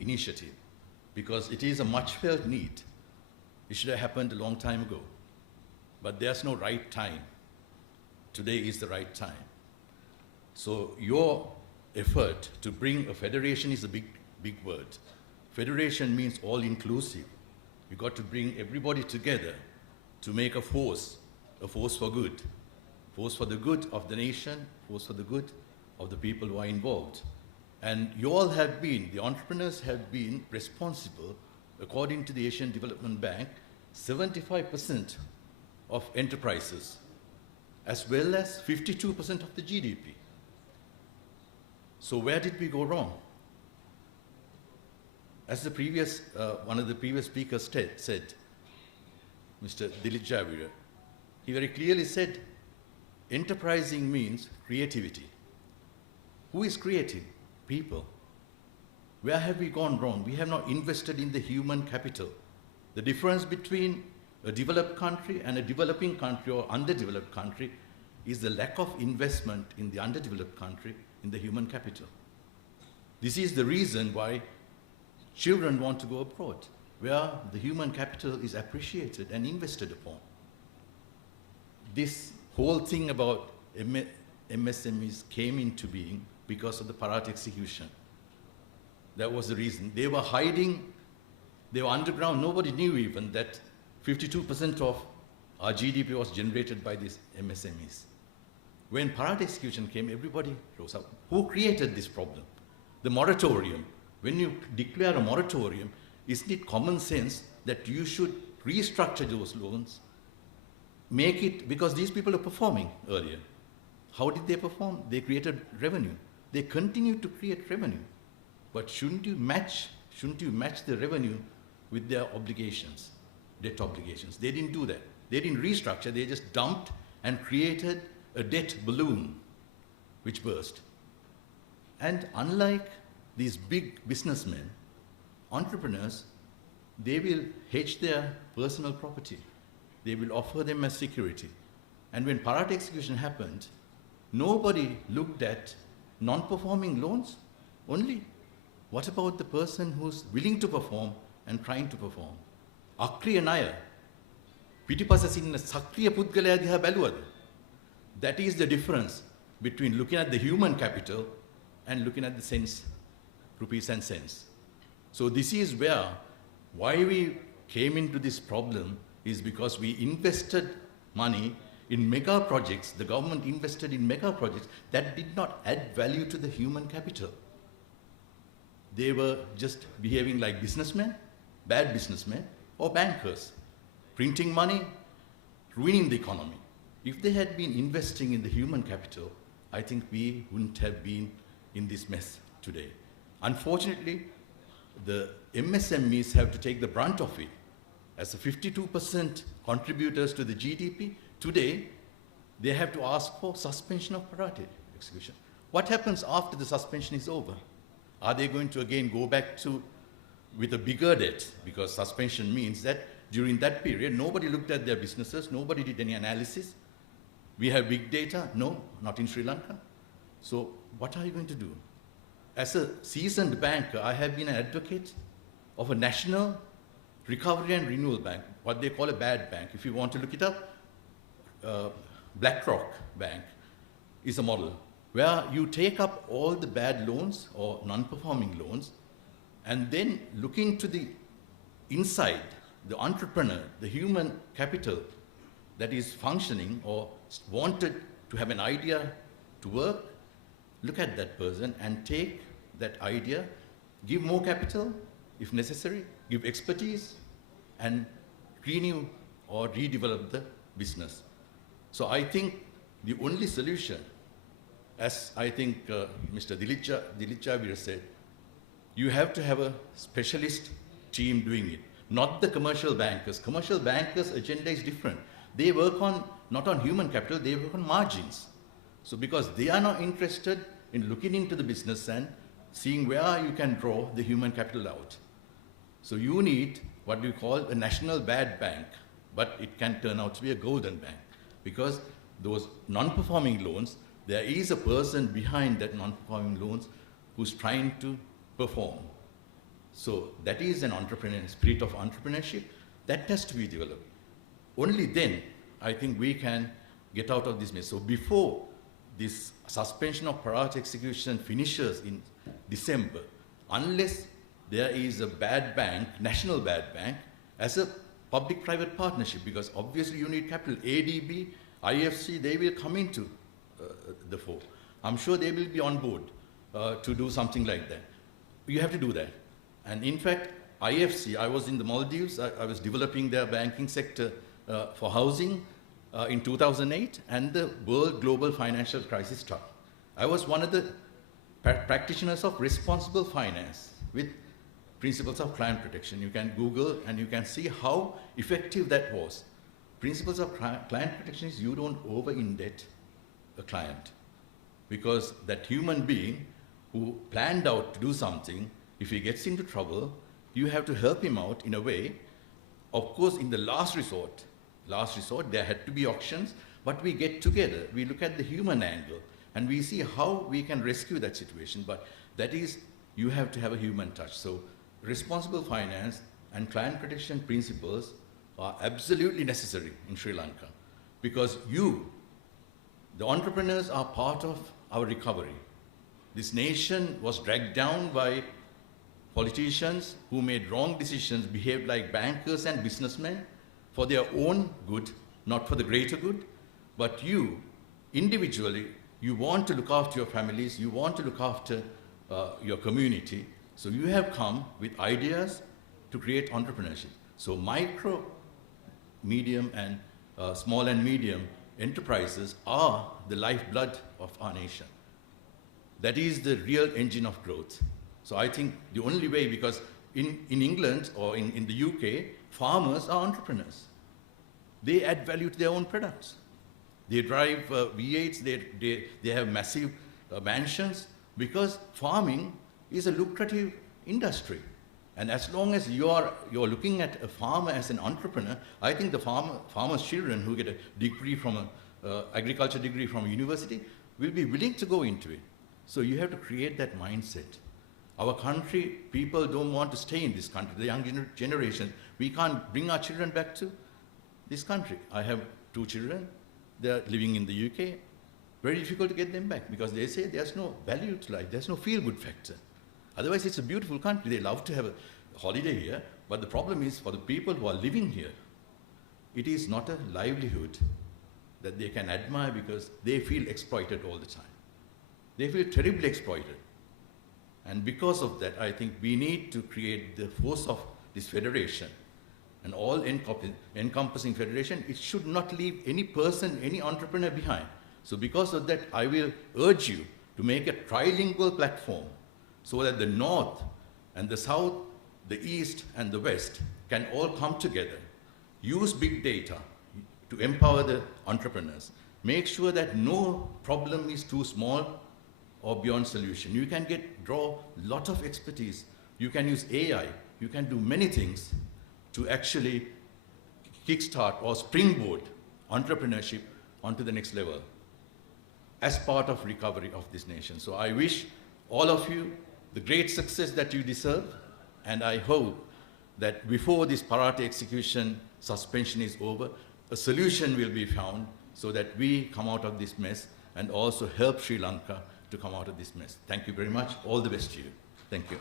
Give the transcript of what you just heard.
initiative because it is a much felt need. It should have happened a long time ago. But there's no right time. Today is the right time. So your effort to bring a federation is a big word. Federation means all-inclusive. You've got to bring everybody together to make a force for good. Force for the good of the nation, force for the good of the people who are involved. And you all have been, the entrepreneurs have been responsible, according to the Asian Development Bank, 75% of enterprises, as well as 52% of the GDP. So where did we go wrong? As the previous, one of the previous speakers said, Mr. Dilip Javira, he very clearly said, enterprising means creativity. Who is creative? People. Where have we gone wrong? We have not invested in the human capital. The difference between a developed country and a developing country or underdeveloped country is the lack of investment in the underdeveloped country in the human capital. This is the reason why children want to go abroad, where the human capital is appreciated and invested upon. This whole thing about MSMEs came into being because of the Parat execution. That was the reason. They were hiding, they were underground. Nobody knew even that 52% of our GDP was generated by these MSMEs. When Parat execution came, everybody rose up. Who created this problem? The moratorium. When you declare a moratorium, isn't it common sense that you should restructure those loans, make it, because these people are performing earlier. How did they perform? They created revenue. They continue to create revenue. But shouldn't you match the revenue with their obligations, debt obligations? They didn't do that. They didn't restructure, they just dumped and created a debt balloon which burst. And unlike these big businessmen, entrepreneurs, they will hedge their personal property. They will offer them as security. And when Parat execution happened, nobody looked at non-performing loans only. What about the person who's willing to perform and trying to perform? Akriya Naya, පිටිපස සිටින සක්‍රිය පුද්ගලයා දිහා බැලුවද? That is the difference between looking at the human capital and looking at the cents, rupees and cents. So this is why we came into this problem is because we invested money in mega projects. The government invested in mega projects that did not add value to the human capital. They were just behaving like businessmen, bad businessmen, or bankers, printing money, ruining the economy. If they had been investing in the human capital, I think we wouldn't have been in this mess today. Unfortunately, the MSMEs have to take the brunt of it. As the 52% contributors to the GDP, today they have to ask for suspension of Parat execution. What happens after the suspension is over? Are they going to again go back to with a bigger debt? Because suspension means that during that period, nobody looked at their businesses, nobody did any analysis. We have big data, no, not in Sri Lanka. So what are you going to do? As a seasoned banker, I have been an advocate of a national recovery and renewal bank, what they call a bad bank. If you want to look it up, BlackRock Bank is a model where you take up all the bad loans or non-performing loans and then looking to the inside, the entrepreneur, the human capital that is functioning or wanted to have an idea to work, look at that person and take that idea, give more capital if necessary, give expertise, and renew or redevelop the business. So I think the only solution, as I think Mr. Dilip Javira said, you have to have a specialist team doing it, not the commercial bankers. Commercial bankers' agenda is different. They work not on human capital, they work on margins. So because they are not interested in looking into the business and seeing where you can draw the human capital out. So you need what we call a national bad bank, but it can turn out to be a golden bank because those non-performing loans, there is a person behind that non-performing loans who's trying to perform. So that is an entrepreneurial spirit of entrepreneurship that has to be developed. Only then, I think we can get out of this mess. So before this suspension of priority execution finishes in December, unless there is a bad bank, national bad bank, as a public-private partnership, because obviously you need capital. ADB, IFC, they will come into the fore. I'm sure they will be on board to do something like that. You have to do that. And in fact, IFC, I was in the Maldives, I was developing their banking sector for housing in 2008, and the world global financial crisis struck. I was one of the practitioners of responsible finance with principles of client protection. You can Google and you can see how effective that was. Principles of client protection is you don't over-indebt a client, because that human being who planned out to do something, if he gets into trouble, you have to help him out in a way. Of course, in the last resort, there had to be auctions, but we get together, we look at the human angle, and we see how we can rescue that situation. But that is, you have to have a human touch. So responsible finance and client protection principles are absolutely necessary in Sri Lanka, because you, the entrepreneurs, are part of our recovery. This nation was dragged down by politicians who made wrong decisions, behaved like bankers and businessmen for their own good, not for the greater good. But you, individually, you want to look after your families, you want to look after your community. So you have come with ideas to create entrepreneurship. So micro, medium, and small and medium enterprises are the lifeblood of our nation. That is the real engine of growth. So I think the only way, because in England or in the UK, farmers are entrepreneurs. They add value to their own products. They drive V8s, they have massive mansions, because farming is a lucrative industry. And as long as you're looking at a farmer as an entrepreneur, I think the farmer's children who get a degree from an agriculture degree from a university will be willing to go into it. So you have to create that mindset. Our country, people don't want to stay in this country. The young generation, we can't bring our children back to this country. I have 2 children. They're living in the UK. Very difficult to get them back, because they say there's no value to life. There's no feel-good factor. Otherwise, it's a beautiful country. They love to have a holiday here. But the problem is, for the people who are living here, it is not a livelihood that they can admire, because they feel exploited all the time. They feel terribly exploited. And because of that, I think we need to create the force of this federation, an all-encompassing federation. It should not leave any person, any entrepreneur behind. So because of that, I will urge you to make a trilingual platform, so that the North and the South, the East and the West can all come together. Use big data to empower the entrepreneurs. Make sure that no problem is too small or beyond solution. You can draw a lot of expertise. You can use AI. You can do many things to actually kickstart or springboard entrepreneurship onto the next level as part of recovery of this nation. So I wish all of you the great success that you deserve, and I hope that before this priority execution suspension is over, a solution will be found so that we come out of this mess and also help Sri Lanka to come out of this mess. Thank you very much. All the best to you. Thank you.